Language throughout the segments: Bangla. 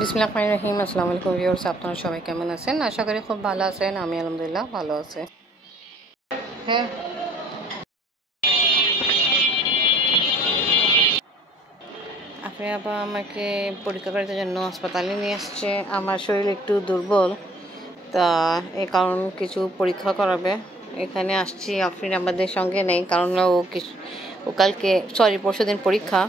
বিসমিল্লাহির রহমানির রহিম। আসসালামু আলাইকুম ভিউয়ার্স, আপনারা সবাই কেমন আছেন? আশা করি খুব ভালো আছেন। আমি আলহামদুলিল্লাহ ভালো আছি। হ্যাঁ, আপনি আবার আমাকে পরীক্ষা করার জন্য হাসপাতালে নিয়ে আসছে। আমার শরীর একটু দুর্বল, তা এই কারণ কিছু পরীক্ষা করাবে এখানে আসছি। আফরিন আমাদের সঙ্গে নেই, কারণ ও কালকে পরশুদিন পরীক্ষা।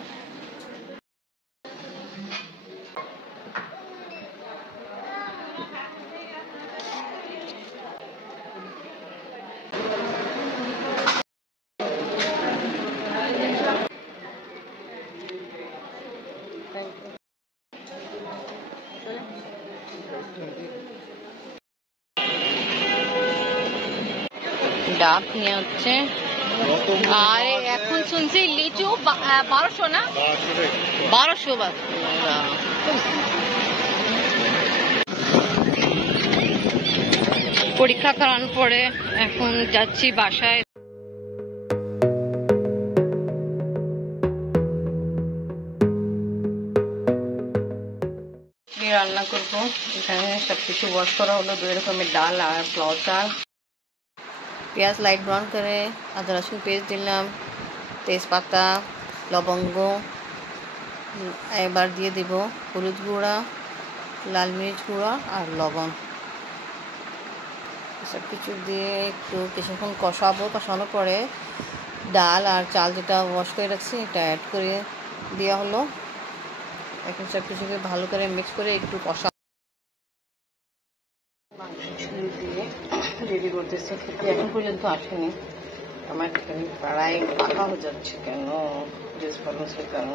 ডাব নিয়ে হচ্ছে, আর এখন শুনছি লিচু 1200 না, 1200 বাদ। পরীক্ষা করানোর পরে এখন যাচ্ছি বাসায়। রান্না করবো। এখানে সবকিছু ওয়াশ করা হলো, 2 রকমের ডাল আর পোলাও চাল। পেঁয়াজ লাইট ব্রাউন করে আদা রসুন পেস্ট দিলাম, তেজপাতা, লবঙ্গ, এবার দিয়ে দিব হলুদ গুঁড়া, লাল মরিচ গুঁড়া আর লবণ। সব কিছু দিয়ে একটু কিছুক্ষণ কষানোর পরে ডাল আর চাল যেটা ওয়াশ করে রাখছি এটা অ্যাড করে দেওয়া হলো। এখন সব কিছুকে ভালো করে মিক্স করে একটু কষা দিয়ে রেডি করতেছি। এখন পর্যন্ত আসেনি। আমার এখানে প্রায় পাকা হয়ে যাচ্ছে কেন, ড্রেস ফলসের কেন।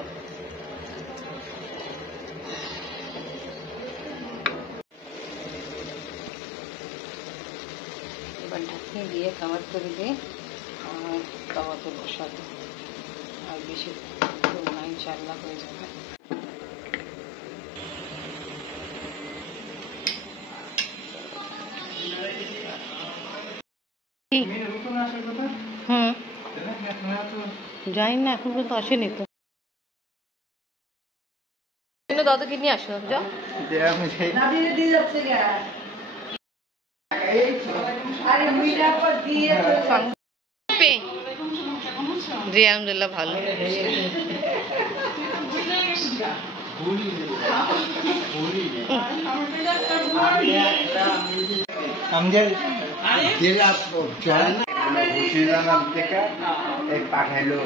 এবার ঢাকনি দিয়ে কাভার করে দিয়ে তাওয়াতে বসাতে, আর বেশি না, ইনশাআল্লাহ হয়ে যাবে। জানি না, এখন পর্যন্ত আসেনি তো। দাদাকে নিয়ে আসো, যাও। জি আলহামদুলিল্লাহ ভালো। আমাদের জেলা হুসিনার থেকে পাঠাইলো,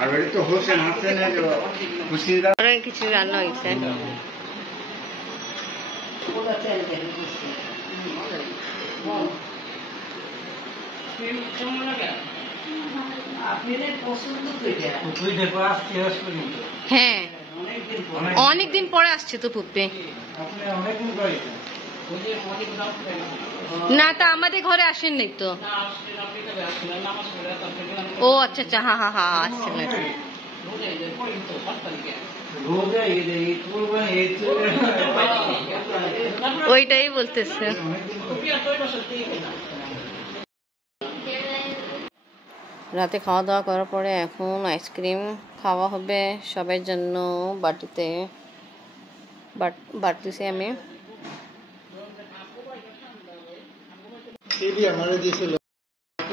আর ওই তো হোসেন হাসেনের হুসিনা কিছু রান্না হয়েছে। হ্যাঁ, অনেকদিন পরে আসছে তো পুপ্পে। না, তা আমাদের ঘরে আসেন নাই তো। ও আচ্ছা আচ্ছা, হ্যাঁ হ্যাঁ হ্যাঁ, আসছেন। ওইটাই বলতেছে। রাতে খাওয়া দাওয়া করার পরে এখন আইসক্রিম খাওয়া হবে সবার জন্য। বাড়তেছি আমি।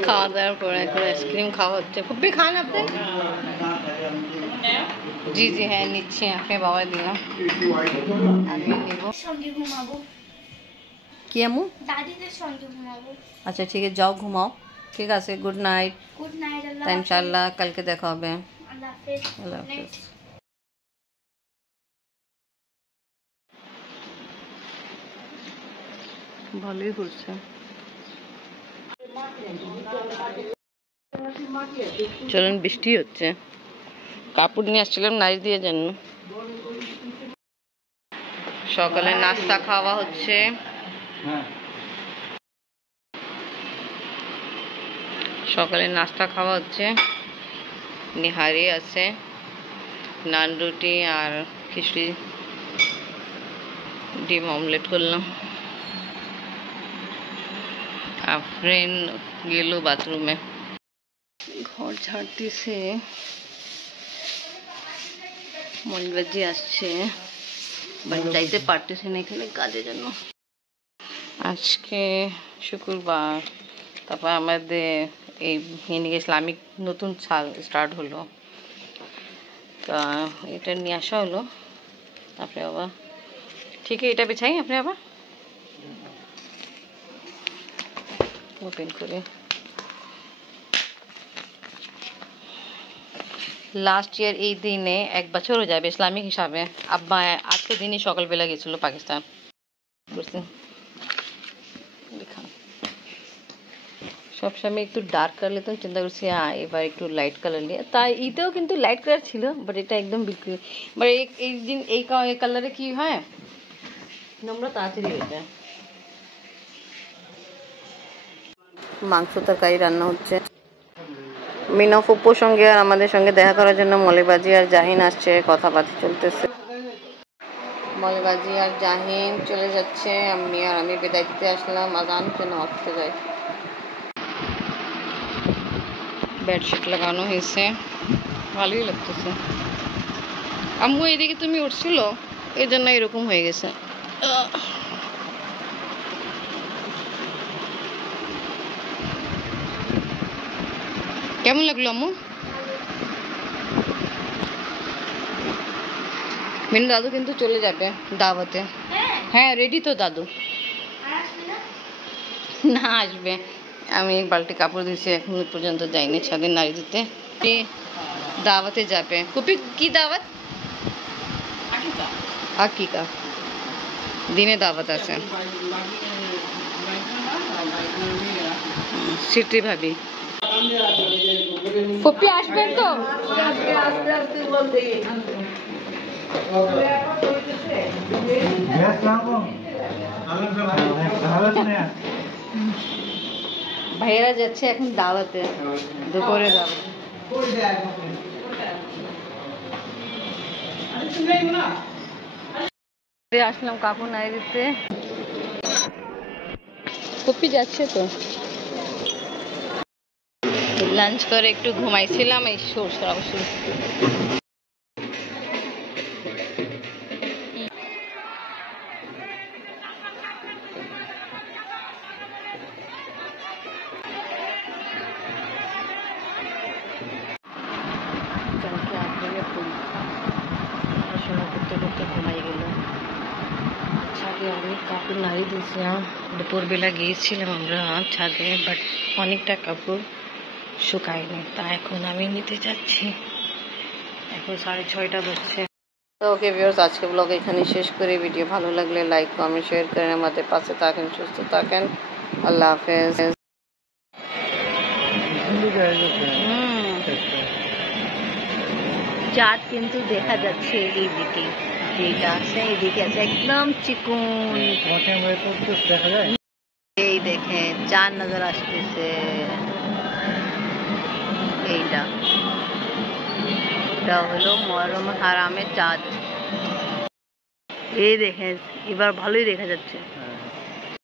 খাওয়া দাওয়ার পরে এখন আইসক্রিম খাওয়া হচ্ছে। ফুপি খান আপনি? জি জি হ্যাঁ নিচ্ছি, আপনি বাবা দিলাম, আমি নিব। কি আমু? দাদিদের সঙ্গে ঘুমাবো। আচ্ছা ঠিক আছে, যাও ঘুমাও। ঠিক আছে, গুড নাইট। গুড নাইট, ইনশাআল্লাহ কালকে দেখা হবে। আল্লাহ হাফেজ। আল্লাহ হাফেজ। ভালোই করছে। চলুন, বৃষ্টি হচ্ছে। কাপড় নিয়ে আসছিলাম নারী দিয়ে জন্য। সকালে নাস্তা খাওয়া হচ্ছে। নিহারি আছে, নান রুটি আর খিচুড়ি, ডিম অমলেট করলাম। আফরিন গেল বাথরুমে, ঘর ঝাড়তেছে। মনিবাজি আসছে। বাট যাইতে পারতেছি না এখানে কাজের জন্য। আজকে শুক্রবার, তারপর আমাদের এই ইসলামিক নতুন সাল স্টার্ট হলো, তা এটা নিয়ে আসা হলো। আপনি আবার ঠিক এটা বিছাই, আপনি আবার ওপেন করে লাস্ট ইয়ার এই দিনে 1 বছর হয়ে যাবে ইসলামিক হিসাবে। আব্বা আজকে দিনই সকালবেলা গেছিল পাকিস্তান, বুঝছেন। সবসময় একটু ডার্ক কালার তো চিন্তা করছি এবার একটু লাইট কালার নিয়ে, তাই এটাও কিন্তু লাইট কালার ছিল, বাট এটা একদম বিক্রি। বাট এই দিন এই কালারে কি হয়, নোংরা তাড়াতাড়ি হয়ে যায়। মাংস তরকারি রান্না হচ্ছে। মিনা ফুপুর সঙ্গে আর আমাদের সঙ্গে দেখা করার জন্য মলিবাজি আর জাহিন আসছে, কথাবার্তা চলতেছে। মলিবাজি আর জাহিন চলে যাচ্ছে, আমি বিদায় দিতে আসলাম, আজান জন্য আসতে যাই। বেডশিট লাগানো হয়েছে, ভালোই লাগতেছে। আম্মু এদিকে তুমি উঠছিল, এই জন্য এরকম হয়ে গেছে। কেমন লাগলো আম্মু? মিনু দাদু কিন্তু চলে যাবে দাওয়াতে। হ্যাঁ রেডি তো দাদু। না আসবে, আমি এক বালতি কাপড় দিয়েছি, এখন পর্যন্ত যাইনি ছাদের নারী দিতে। দাওয়াতে যাবে। কুপি কি দাওয়াত? আকিকা দিনে দাওয়াত আছে। সিটি ভাবি ফুপি আসবেন তো? ভাইয়েরা যাচ্ছে এখন দাওয়াতে, দুপুরে দাওয়াতে। আসলাম কাপড় নাই দিতে, কপি যাচ্ছে তো। লাঞ্চ করে একটু ঘুমাইছিলাম, এই সরষে অবশ্যই। পড়াশোনা করতে করতে ঘুমাই গেল। ছাদে অনেক কাপড় নাড়ি দিয়েছিলাম, দুপুরবেলা গিয়েছিলাম আমরা ছাদে, বাট অনেকটা কাপড় শুকায়নি, তা এখন আমি নিতে যাচ্ছি। এখন 6:30 বাজছে। তো ওকে ভিউয়ার্স, আজকে ব্লগ এখানে শেষ করি। ভিডিও ভালো লাগলে লাইক কমেন্ট শেয়ার করেন, আমাদের পাশে থাকেন, সুস্থ থাকেন। আল্লাহ হাফেজ। চাঁদ কিন্তু দেখা যাচ্ছে এইদিকে, যেটা আছে এইদিকে আছে, একদম চিকুন। এই দেখে চাঁদ নজর আসতেছে, এইটা হলো মুহররম হারামের চাঁদ। এই দেখেন এবার ভালোই দেখা যাচ্ছে।